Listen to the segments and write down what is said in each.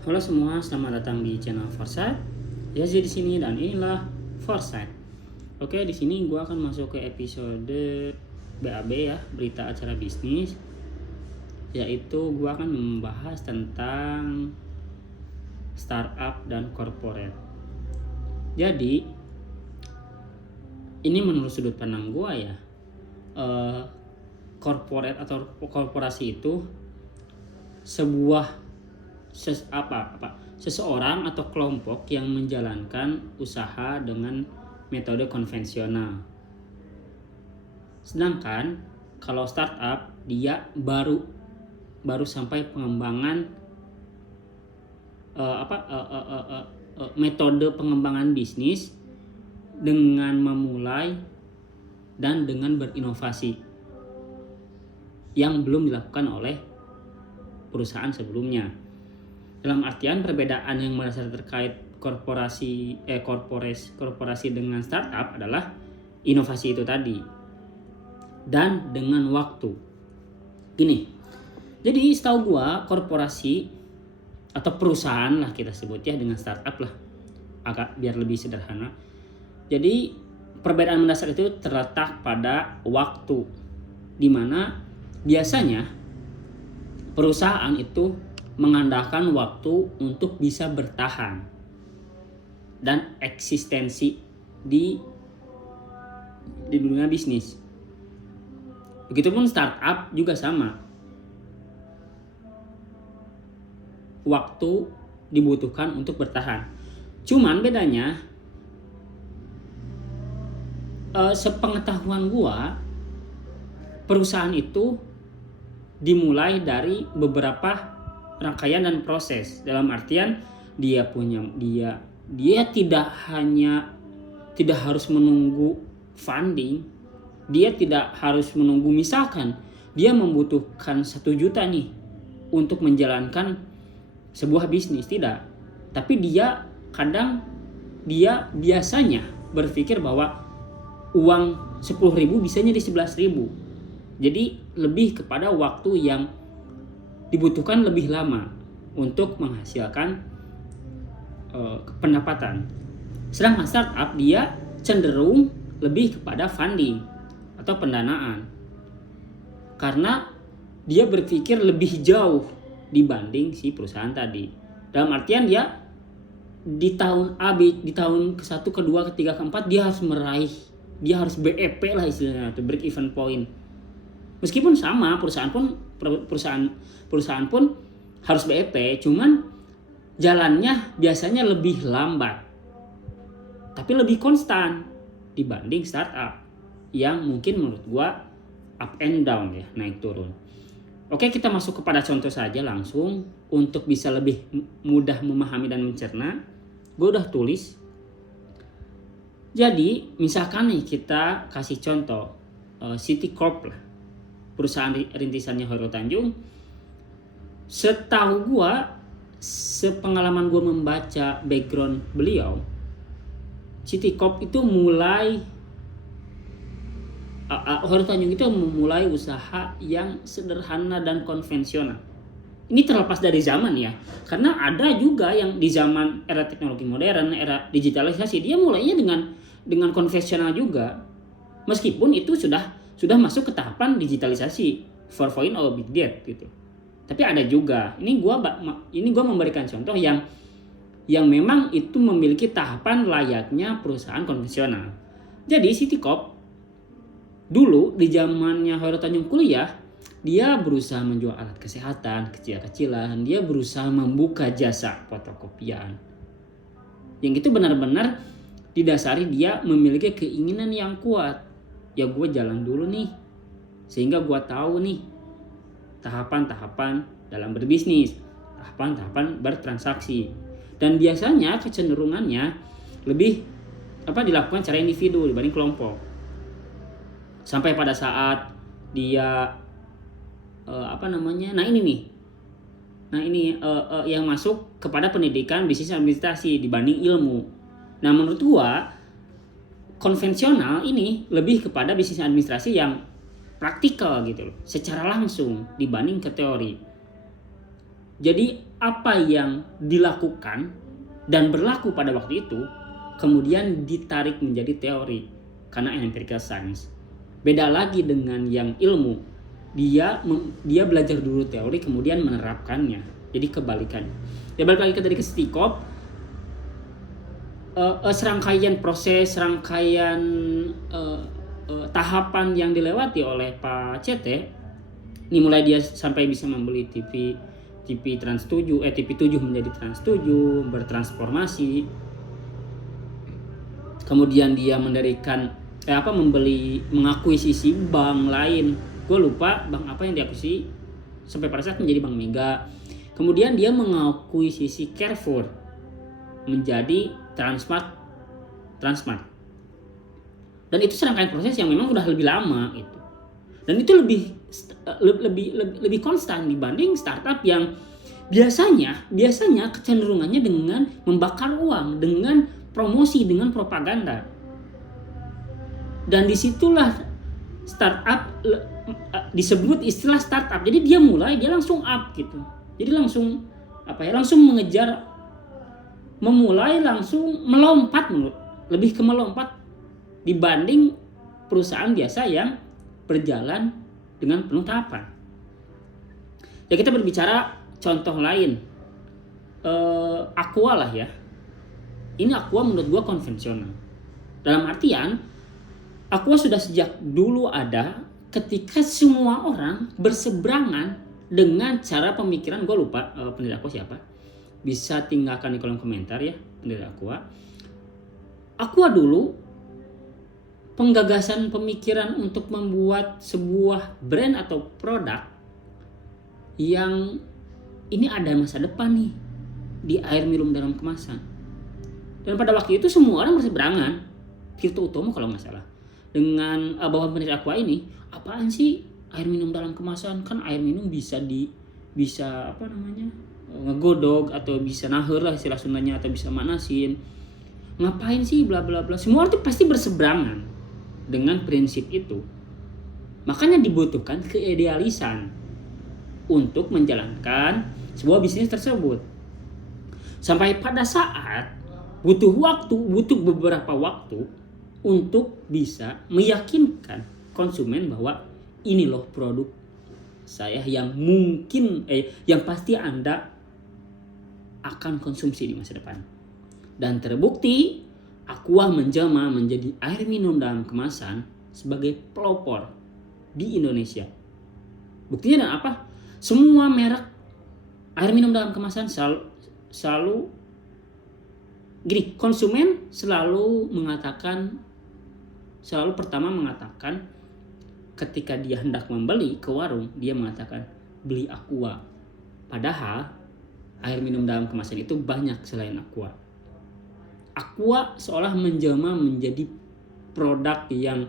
Halo semua, selamat datang di channel Foresight. Yazid di sini dan inilah Foresight. Oke, di sini gua akan masuk ke episode BAB ya, berita acara bisnis. Yaitu gua akan membahas tentang startup dan corporate. Jadi, ini menurut sudut pandang gua ya. Corporate atau korporasi itu sebuah seseorang atau kelompok yang menjalankan usaha dengan metode konvensional. Sedangkan kalau startup dia baru sampai pengembangan metode pengembangan bisnis dengan memulai dan dengan berinovasi yang belum dilakukan oleh perusahaan sebelumnya. Dalam artian perbedaan yang mendasar terkait korporasi dengan startup adalah inovasi itu tadi dan dengan waktu. Gini, jadi setahu gua korporasi atau perusahaan lah kita sebut ya dengan startup lah, agak biar lebih sederhana. Jadi perbedaan mendasar itu terletak pada waktu, dimana biasanya perusahaan itu mengandalkan waktu untuk bisa bertahan dan eksistensi di dunia bisnis. Begitupun startup juga sama. Waktu dibutuhkan untuk bertahan. Cuman bedanya sepengetahuan gua, perusahaan itu dimulai dari beberapa rangkaian dan proses. Dalam artian dia tidak harus menunggu funding, dia tidak harus menunggu, misalkan dia membutuhkan 1 juta nih untuk menjalankan sebuah bisnis, tidak. Tapi dia biasanya berpikir bahwa uang 10.000 bisa jadi 11.000. Jadi lebih kepada waktu yang dibutuhkan lebih lama untuk menghasilkan pendapatan. Sedangkan startup dia cenderung lebih kepada funding atau pendanaan, karena dia berpikir lebih jauh dibanding si perusahaan tadi. Dalam artian dia di tahun A, di tahun ke-1, ke-2, ke-3, ke-4 dia harus meraih, dia harus BEP lah istilahnya, atau break even point. Meskipun sama perusahaan pun harus BEP, cuman jalannya biasanya lebih lambat tapi lebih konstan dibanding startup yang mungkin menurut gua up and down ya, naik turun. Oke, kita masuk kepada contoh saja langsung untuk bisa lebih mudah memahami dan mencerna. Gua udah tulis. Jadi misalkan nih kita kasih contoh Citicorp lah, perusahaan rintisannya Hoirul Tanjung. Setahu gua, sepengalaman gua membaca background beliau, Citicorp itu Hoirul Tanjung itu memulai usaha yang sederhana dan konvensional. Ini terlepas dari zaman ya, karena ada juga yang di zaman era teknologi modern, era digitalisasi, dia mulainya dengan konvensional juga. Meskipun itu sudah masuk ke tahapan digitalisasi 4.0 big data gitu. Tapi ada juga, ini gua memberikan contoh yang memang itu memiliki tahapan layaknya perusahaan konvensional. Jadi Citicorp dulu di zamannya Hoirul Tanjung kuliah, dia berusaha menjual alat kesehatan kecil-kecilan, dia berusaha membuka jasa fotokopian. Yang itu benar-benar didasari dia memiliki keinginan yang kuat. Ya gue jalan dulu nih, sehingga gue tahu nih tahapan-tahapan dalam berbisnis, tahapan-tahapan bertransaksi. Dan biasanya kecenderungannya lebih dilakukan secara individu dibanding kelompok. Sampai pada saat dia yang masuk kepada pendidikan bisnis administrasi dibanding ilmu. Nah menurut gue konvensional ini lebih kepada bisnis administrasi yang praktikal gitu loh, secara langsung dibanding ke teori. Jadi apa yang dilakukan dan berlaku pada waktu itu kemudian ditarik menjadi teori karena empirical science. Beda lagi dengan yang ilmu, dia belajar dulu teori kemudian menerapkannya. Jadi kebalikannya. Ya balik lagi ke tadi ke Stikop, serangkaian proses, serangkaian tahapan yang dilewati oleh Pak CT. Ini mulai dia sampai bisa membeli TV Trans 7, TV 7 menjadi Trans 7, bertransformasi. Kemudian dia mengakuisisi bank lain. Gue lupa bank apa yang diakuisisi sampai pada saat menjadi Bank Mega. Kemudian dia mengakuisisi Carrefour menjadi Transmart. Dan itu serangkaian proses yang memang udah lebih lama itu. Dan itu lebih konstan dibanding startup yang biasanya kecenderungannya dengan membakar uang, dengan promosi, dengan propaganda. Dan disitulah startup disebut istilah startup. Jadi dia langsung up gitu. Jadi langsung mengejar, memulai langsung melompat, lebih ke melompat dibanding perusahaan biasa yang berjalan dengan penuh tahapan. Ya kita berbicara contoh lain, Aqua lah ya. Ini Aqua menurut gua konvensional. Dalam artian Aqua sudah sejak dulu ada ketika semua orang berseberangan dengan cara pemikiran. Gua lupa pendiri Aqua siapa. Bisa tinggalkan di kolom komentar ya pendiri Aqua. Aqua dulu penggagasan pemikiran untuk membuat sebuah brand atau produk yang ini ada masa depan nih di air minum dalam kemasan. Dan pada waktu itu semua orang berseberangan. Tirto Utomo kalau nggak salah dengan bahwa pendiri Aqua ini, apaan sih air minum dalam kemasan? Kan air minum bisa ngegodok atau bisa naher lah istilah Sundanya, atau bisa manasin. Ngapain sih bla bla bla. Semua orang itu pasti berseberangan dengan prinsip itu. Makanya dibutuhkan keidealisan untuk menjalankan sebuah bisnis tersebut. Sampai pada saat butuh beberapa waktu untuk bisa meyakinkan konsumen bahwa ini loh produk saya yang yang pasti Anda akan konsumsi di masa depan. Dan terbukti Aqua menjelma menjadi air minum dalam kemasan sebagai pelopor di Indonesia. Buktinya dan apa? Semua merek air minum dalam kemasan selalu gini, konsumen selalu pertama mengatakan ketika dia hendak membeli ke warung, dia mengatakan beli Aqua. Padahal air minum dalam kemasan itu banyak selain Aqua. Aqua seolah menjelma menjadi produk yang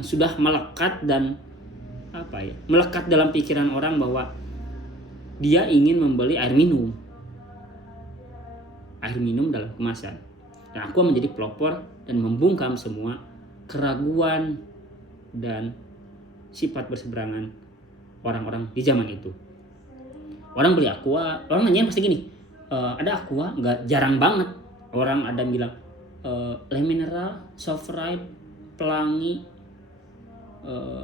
sudah melekat dan melekat dalam pikiran orang bahwa dia ingin membeli air minum dalam kemasan. Dan Aqua menjadi pelopor dan membungkam semua keraguan dan sifat berseberangan orang-orang di zaman itu. Orang beli Aqua, orang nanya pasti gini, ada Aqua? Nggak, jarang banget. Orang ada bilang Le Mineral, Soft-Ride, Pelangi,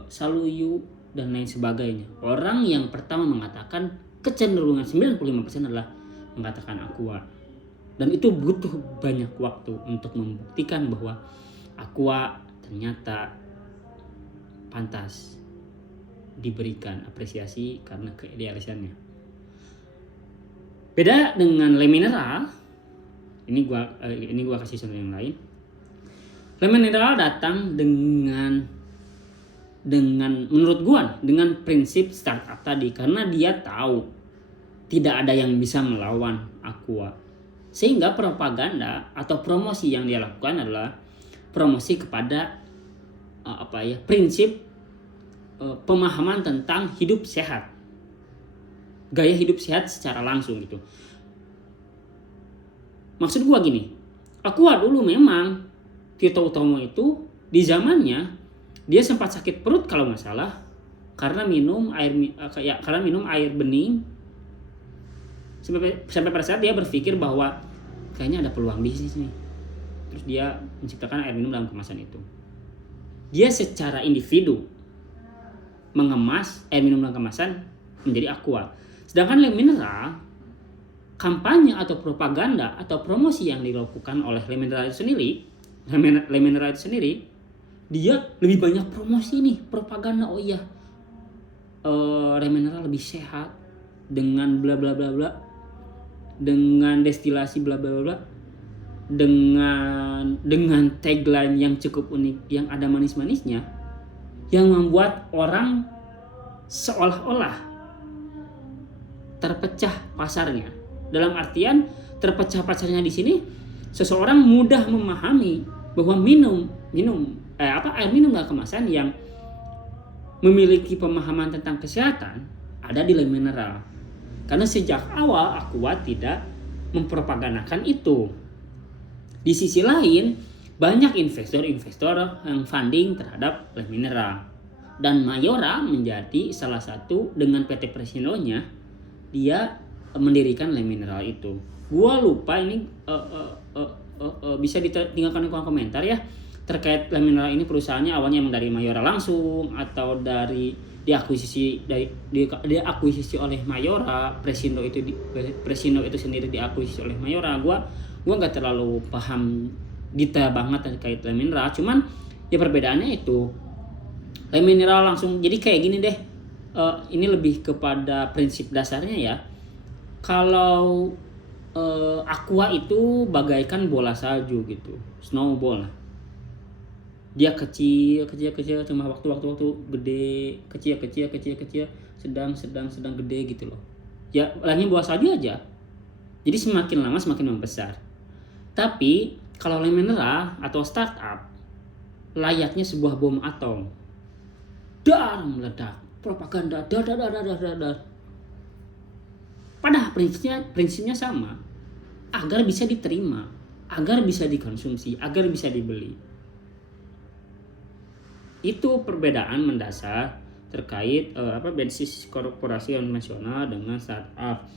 Saluyu, dan lain sebagainya. Orang yang pertama mengatakan kecenderungan 95% adalah mengatakan Aqua. Dan itu butuh banyak waktu untuk membuktikan bahwa Aqua ternyata pantas diberikan apresiasi karena keidealisannya. Beda dengan Le Mineral, ini gua kasih contoh yang lain. Le Mineral datang dengan menurut gua dengan prinsip startup tadi, karena dia tahu tidak ada yang bisa melawan Aqua. Sehingga propaganda atau promosi yang dia lakukan adalah promosi kepada prinsip pemahaman tentang hidup sehat, gaya hidup sehat secara langsung gitu. Maksud gua gini, Aqua dulu memang Tirto Utomo itu di zamannya dia sempat sakit perut kalau nggak salah karena minum air bening sampai pada saat dia berpikir bahwa kayaknya ada peluang bisnis nih. Terus dia menciptakan air minum dalam kemasan itu. Dia secara individu mengemas air minum dalam kemasan menjadi Aqua. Sedangkan Le Mineral, kampanye atau propaganda atau promosi yang dilakukan oleh Le Mineral itu sendiri, dia lebih banyak promosi nih, propaganda. Oh iya, Le Mineral lebih sehat dengan bla bla bla bla, dengan destilasi bla bla bla, dengan tagline yang cukup unik, yang ada manis-manisnya, yang membuat orang seolah-olah terpecah pasarnya. Dalam artian terpecah pasarnya di sini, seseorang mudah memahami bahwa air minum dalam kemasan yang memiliki pemahaman tentang kesehatan ada di Le Mineral. Karena sejak awal Aqua tidak mempropagandakan itu. Di sisi lain, banyak investor-investor yang funding terhadap Le Mineral. Dan Mayora menjadi salah satu dengan PT Presindo-nya, dia mendirikan Le Mineral itu. Gua lupa ini bisa ditinggalkan di kolom komentar ya, terkait Le Mineral ini perusahaannya awalnya emang dari Mayora langsung atau dari diakuisisi oleh Mayora. Presindo itu sendiri diakuisisi oleh Mayora. Gua nggak terlalu paham detail banget terkait Le Mineral, cuman ya perbedaannya itu Le Mineral langsung jadi kayak gini deh. Ini lebih kepada prinsip dasarnya ya. Kalau Aqua itu bagaikan bola salju gitu, snowball. Dia kecil, cuma waktu gede, kecil, sedang gede gitu loh. Ya layaknya bola salju aja. Jadi semakin lama semakin membesar. Tapi kalau Le Mineral atau startup layaknya sebuah bom atom. Dar meledak, propaganda, dar. Padahal prinsipnya sama, agar bisa diterima, agar bisa dikonsumsi, agar bisa dibeli. Itu perbedaan mendasar terkait bisnis korporasi konvensional dengan startup.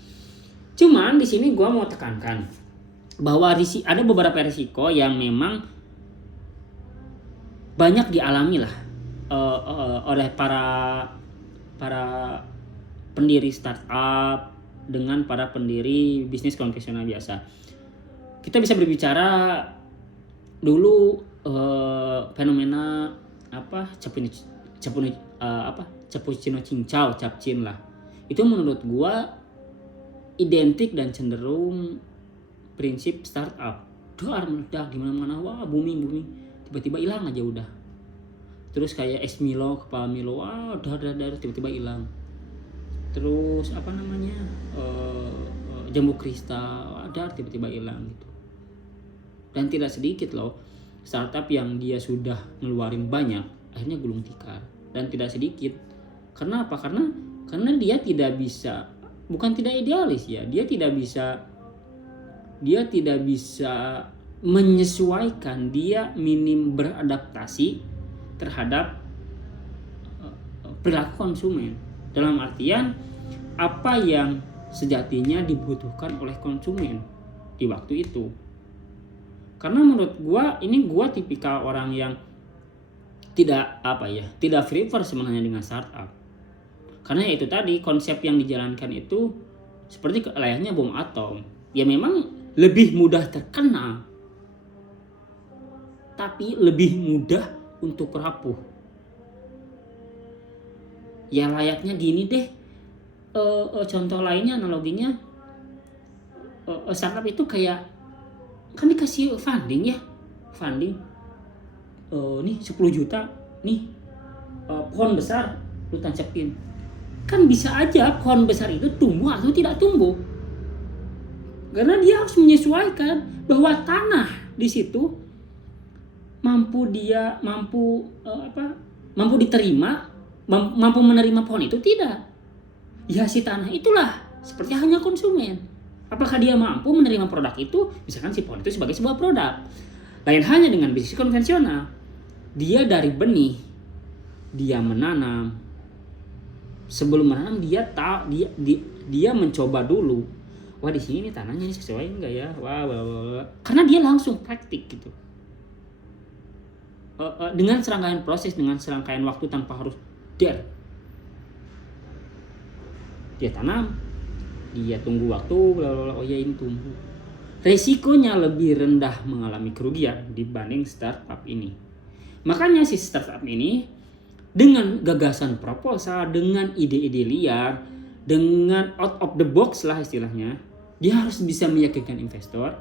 Cuman di sini gue mau tekankan bahwa ada beberapa risiko yang memang banyak dialami lah oleh para pendiri startup dengan para pendiri bisnis konvensional biasa. Kita bisa berbicara dulu fenomena cappuccino cincau, capcin lah. Itu menurut gua identik dan cenderung prinsip startup. Dar meledak di mana-mana, wah booming, tiba-tiba hilang aja udah. Terus kayak es Milo, kepala Milo, wah dar tiba-tiba hilang. Terus jambu kristal, dar tiba-tiba hilang gitu. Dan tidak sedikit loh startup yang dia sudah ngeluarin banyak akhirnya gulung tikar, dan tidak sedikit. Karena apa? Karena dia tidak bisa, bukan tidak idealis ya, dia tidak bisa menyesuaikan, dia minim beradaptasi terhadap perilaku konsumen. Dalam artian apa yang sejatinya dibutuhkan oleh konsumen di waktu itu. Karena menurut gua tipikal orang yang tidak prefer sebenarnya dengan startup. Karena ya itu tadi, konsep yang dijalankan itu seperti layaknya bom atom. Ya memang lebih mudah terkenal, tapi lebih mudah untuk rapuh. Ya layaknya gini deh. Contoh lainnya, analoginya, startup itu kayak kan dikasih funding. Nih 10 juta nih, pohon besar lu tancapin. Kan bisa aja pohon besar itu tumbuh atau tidak tumbuh, karena dia harus menyesuaikan bahwa tanah di situ mampu diterima, mampu menerima pohon itu tidak. Ya si tanah itulah seperti hanya konsumen. Apakah dia mampu menerima produk itu? Misalkan si pohon itu sebagai sebuah produk. Lain halnya dengan bisnis konvensional. Dia dari benih, dia menanam. Sebelum menanam dia mencoba dulu wah di sini nih tanahnya ini sesuai enggak ya, wah, wah, wah, wah. Karena dia langsung praktik gitu. Dengan serangkaian proses, dengan serangkaian waktu tanpa harus dia tanam, dia tunggu waktu, bla bla bla, oh ya ini tumbuh. Resikonya lebih rendah mengalami kerugian dibanding startup ini. Makanya si startup ini dengan gagasan proposal, dengan ide-ide liar, dengan out of the box lah istilahnya, dia harus bisa meyakinkan investor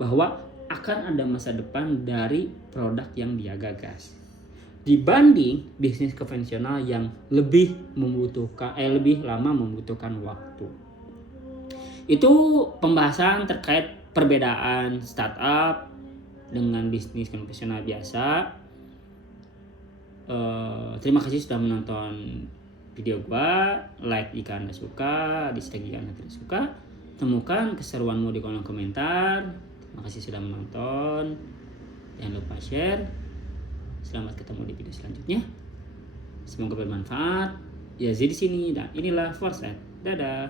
bahwa akan ada masa depan dari produk yang dia gagas. Dibanding bisnis konvensional yang lebih lama membutuhkan waktu. Itu pembahasan terkait perbedaan startup dengan bisnis konvensional biasa. Terima kasih sudah menonton video gua. Like jika Anda suka, dislike jika Anda tidak suka. Temukan keseruanmu di kolom komentar. Terima kasih sudah menonton. Jangan lupa share. Selamat ketemu di video selanjutnya. Semoga bermanfaat. Ya, jadi sini dan inilah Foresight. Dadah.